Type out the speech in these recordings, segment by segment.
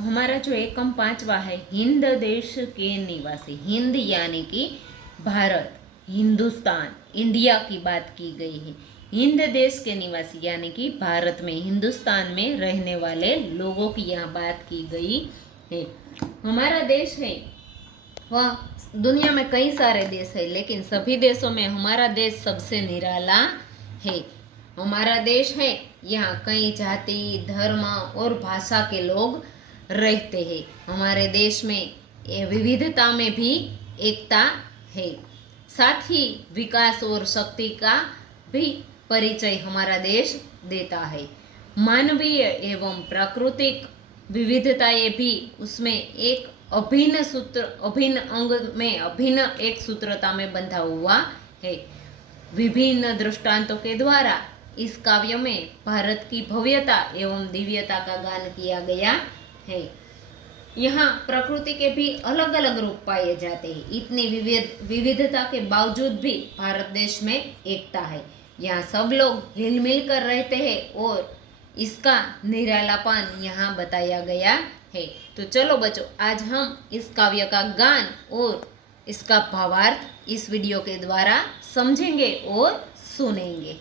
हमारा जो एकम पांचवा है, हिंद देश के निवासी। हिंद यानी कि भारत, हिंदुस्तान, इंडिया की बात की गई है। हिंद देश के निवासी यानी कि भारत में, हिंदुस्तान में रहने वाले लोगों की यहाँ बात की गई है। हमारा देश है वह, दुनिया में कई सारे देश है, लेकिन सभी देशों में हमारा देश सबसे निराला है। हमारा देश है, यहाँ कई जाति, धर्म और भाषा के लोग रहते हैं। हमारे देश में विविधता में भी एकता है। साथ ही विकास और शक्ति का भी परिचय हमारा देश देता है। मानवीय एवं प्राकृतिक विविधताएं भी उसमें एक अभिन्न सूत्र, अभिन्न अंग में, अभिन्न एक सूत्रता में बंधा हुआ है। विभिन्न दृष्टांतों के द्वारा इस काव्य में भारत की भव्यता एवं दिव्यता का गान किया गया है। यहाँ प्रकृति के भी अलग अलग रूप पाए जाते हैं। इतनी विविधता के बावजूद भी भारत देश में एकता है। यहाँ सब लोग हिल मिल कर रहते हैं और इसका निरालापन यहाँ बताया गया है। तो चलो बच्चों, आज हम इस काव्य का गान और इसका भावार्थ इस वीडियो के द्वारा समझेंगे और सुनेंगे।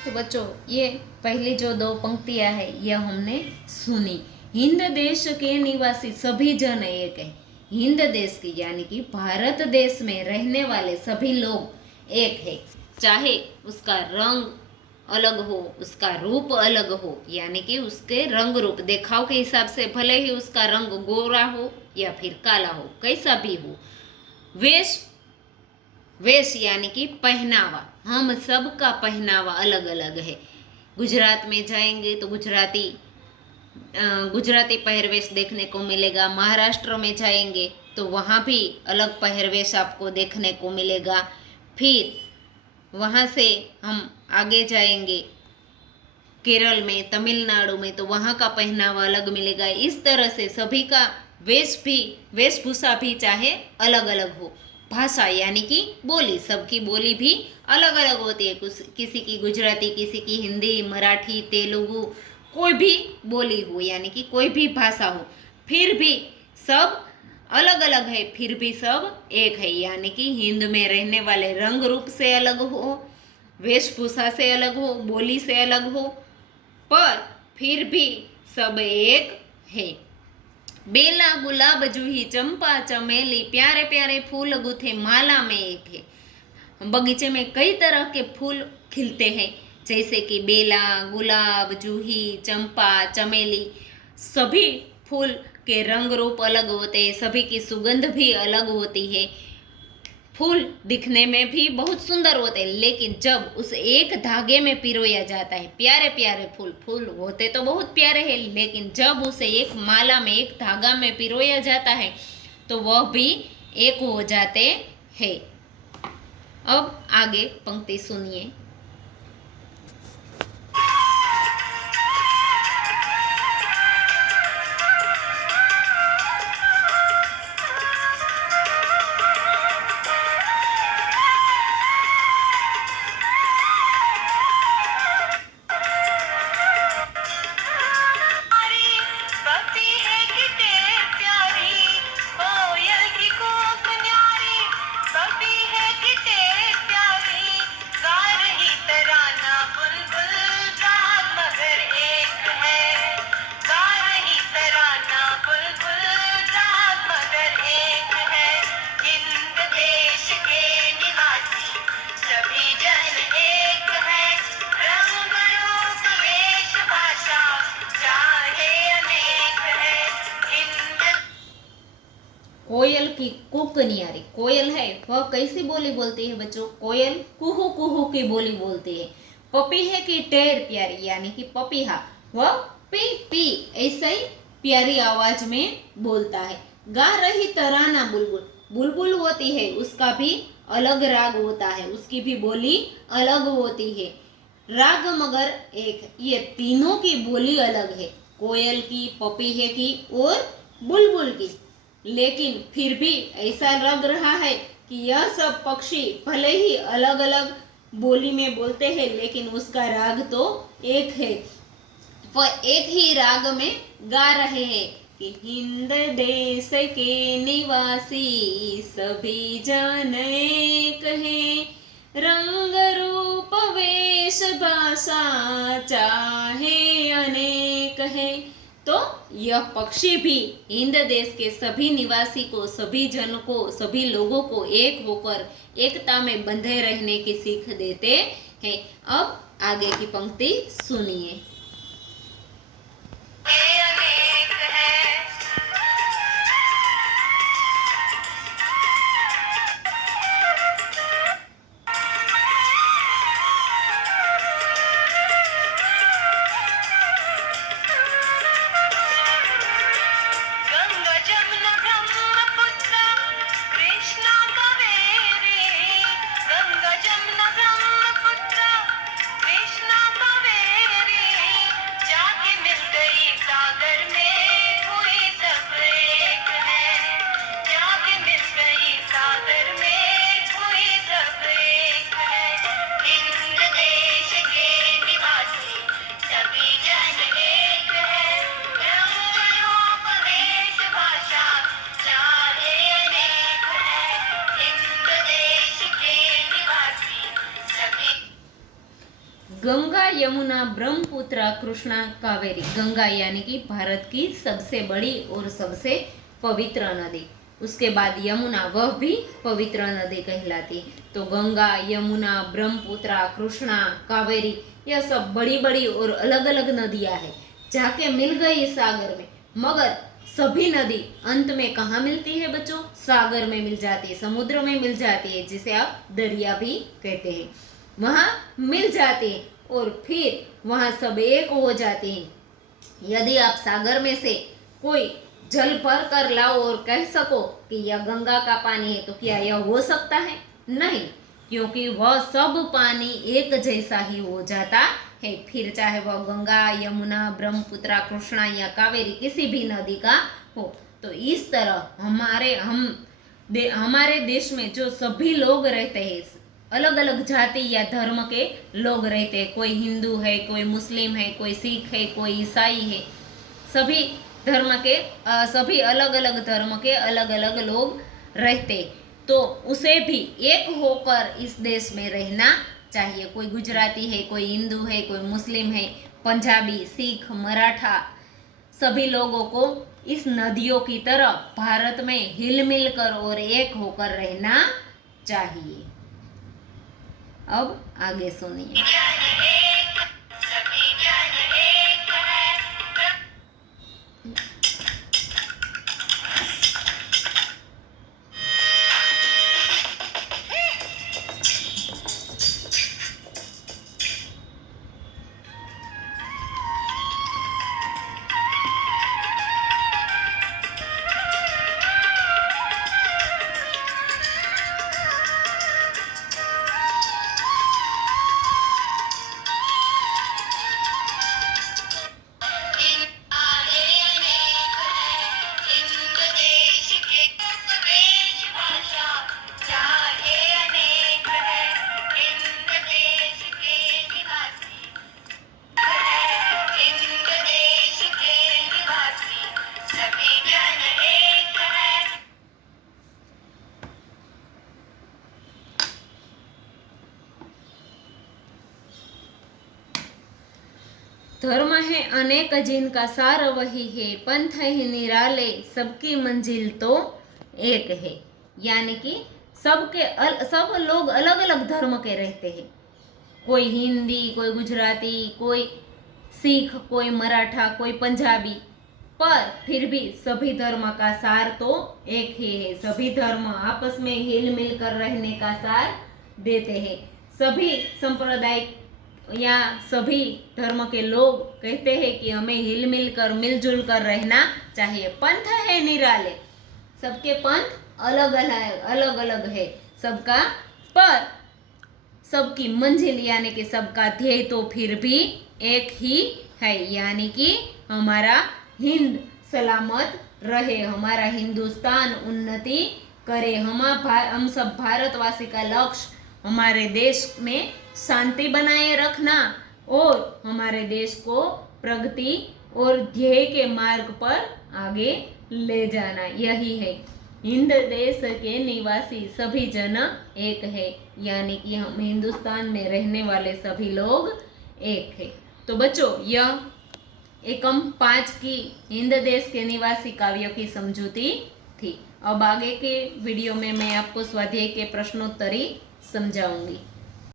तो बच्चों, ये पहली जो दो पंक्तियां है यह हमने सुनी। हिंद देश के निवासी सभी जन एक है। हिंद देश की यानी कि भारत देश में रहने वाले सभी लोग एक है। चाहे उसका रंग अलग हो, उसका रूप अलग हो, यानी कि उसके रंग रूप देखाव के हिसाब से, भले ही उसका रंग गोरा हो या फिर काला हो, कैसा भी हो। वेश यानी कि पहनावा, हम सब का पहनावा अलग अलग है। गुजरात में जाएंगे तो गुजराती पहरवेश देखने को मिलेगा। महाराष्ट्र में जाएंगे तो वहाँ भी अलग पहरवेश आपको देखने को मिलेगा। फिर वहाँ से हम आगे जाएंगे केरल में, तमिलनाडु में, तो वहाँ का पहनावा अलग मिलेगा। इस तरह से सभी का वेशभूषा भी चाहे अलग अलग हो। भाषा यानी कि बोली, सबकी बोली भी अलग अलग होती है। किसी की गुजराती, किसी की हिंदी, मराठी, तेलुगु, कोई भी बोली हो, यानी कि कोई भी भाषा हो, फिर भी सब अलग अलग है, फिर भी सब एक है। यानी कि हिंद में रहने वाले रंग रूप से अलग हो, वेशभूषा से अलग हो, बोली से अलग हो, पर फिर भी सब एक है। बेला, गुलाब, जूही, चंपा, चमेली, प्यारे प्यारे फूल गुथे माला में एक है। बगीचे में कई तरह के फूल खिलते हैं, जैसे कि बेला, गुलाब, जूही, चंपा, चमेली, सभी फूल के रंग रूप अलग होते हैं, सभी की सुगंध भी अलग होती है, फूल दिखने में भी बहुत सुंदर होते हैं, लेकिन जब उस एक धागे में पिरोया जाता है, प्यारे प्यारे फूल फूल होते तो बहुत प्यारे हैं, लेकिन जब उसे एक माला में, एक धागा में पिरोया जाता है तो वह भी एक हो जाते हैं। अब आगे पंक्ति सुनिए। कोयल की कूक न्यारी, कोयल है वह कैसी बोली बोलती है बच्चों? कोयल कुहू कुहू की बोली बोलती है। पपीहे की टेर प्यारी, यानी कि पपीहा वह पी पी ऐसे ही प्यारी आवाज में बोलता है। गा रही तराना बुलबुल, बुलबुल होती है उसका भी अलग राग होता है, उसकी भी बोली अलग होती है। राग मगर एक, ये तीनों की बोली अलग है, कोयल की, पपीहे की और बुलबुल की, लेकिन फिर भी ऐसा लग रहा है कि यह सब पक्षी भले ही अलग अलग बोली में बोलते हैं, लेकिन उसका राग तो एक है, वह एक ही राग में गा रहे हैं कि हिंद देश के निवासी सभी जन एक हैं, रंग रूप वेश भाषा चाहे अनेक है। तो यह पक्षी भी हिंद देश के सभी निवासी को, सभी जन को, सभी लोगों को एक होकर एकता में बंधे रहने की सीख देते हैं। अब आगे की पंक्ति सुनिए। गंगा यमुना ब्रह्मपुत्र कृष्णा कावेरी, गंगा यानी कि भारत की सबसे बड़ी और सबसे पवित्र नदी, उसके बाद यमुना वह भी पवित्र नदी कहलाती। तो गंगा, यमुना, ब्रह्मपुत्र, कृष्णा, कावेरी यह सब बड़ी बड़ी और अलग अलग नदियां हैं, जाके मिल गई सागर में, मगर सभी नदी अंत में कहाँ मिलती है बच्चों? सागर में मिल जाती है, समुद्र में मिल जाती है, जिसे आप दरिया भी कहते हैं, वहाँ मिल जाते हैं और फिर वहाँ सब एक हो जाते हैं। यदि आप सागर में से कोई जल भर कर लाओ और कह सको कि यह गंगा का पानी है, तो क्या यह हो सकता है? नहीं, क्योंकि वह सब पानी एक जैसा ही हो जाता है, फिर चाहे वह गंगा, यमुना, ब्रह्मपुत्र, कृष्णा या कावेरी किसी भी नदी का हो। तो इस तरह हमारे देश में जो सभी लोग रहते हैं, अलग अलग जाति या धर्म के लोग रहते हैं, कोई हिंदू है, कोई मुस्लिम है, कोई सिख है, कोई ईसाई है, सभी धर्म के सभी अलग अलग धर्म के अलग अलग लोग रहते, तो उसे भी एक होकर इस देश में रहना चाहिए। कोई गुजराती है, कोई हिंदू है, कोई मुस्लिम है, पंजाबी, सिख, मराठा, सभी लोगों को इस नदियों की तरह भारत में हिल मिल कर और एक होकर रहना चाहिए। अब आगे सुनिए। धर्म है अनेक जिनका सार वही है, पंथ है निराले सबकी मंजिल तो एक है। यानी कि सब लोग अलग अलग धर्म के रहते हैं, कोई हिंदी, कोई गुजराती, कोई सिख, कोई मराठा, कोई पंजाबी, पर फिर भी सभी धर्म का सार तो एक ही है। सभी धर्म आपस में हिल मिल कर रहने का सार देते हैं। सभी संप्रदाय या सभी धर्म के लोग कहते हैं कि हमें हिल मिल कर मिलजुल कर रहना चाहिए। पंथ है निराले, सबके पंथ अलग अलग है सबका, पर सबकी मंजिल यानी कि सबका ध्येय तो फिर भी एक ही है। यानी कि हमारा हिंद सलामत रहे, हमारा हिंदुस्तान उन्नति करे। हम सब भारतवासी का लक्ष्य हमारे देश में शांति बनाए रखना और हमारे देश को प्रगति और ध्येय के मार्ग पर आगे ले जाना, यही है। हिंद देश के निवासी सभी जन एक है, यानी कि हम हिंदुस्तान में रहने वाले सभी लोग एक है। तो बच्चों, यह एकम 5 की हिंद देश के निवासी काव्य की समझूती थी। अब आगे के वीडियो में मैं आपको स्वाध्याय के प्रश्नोत्तरी समझाऊंगी।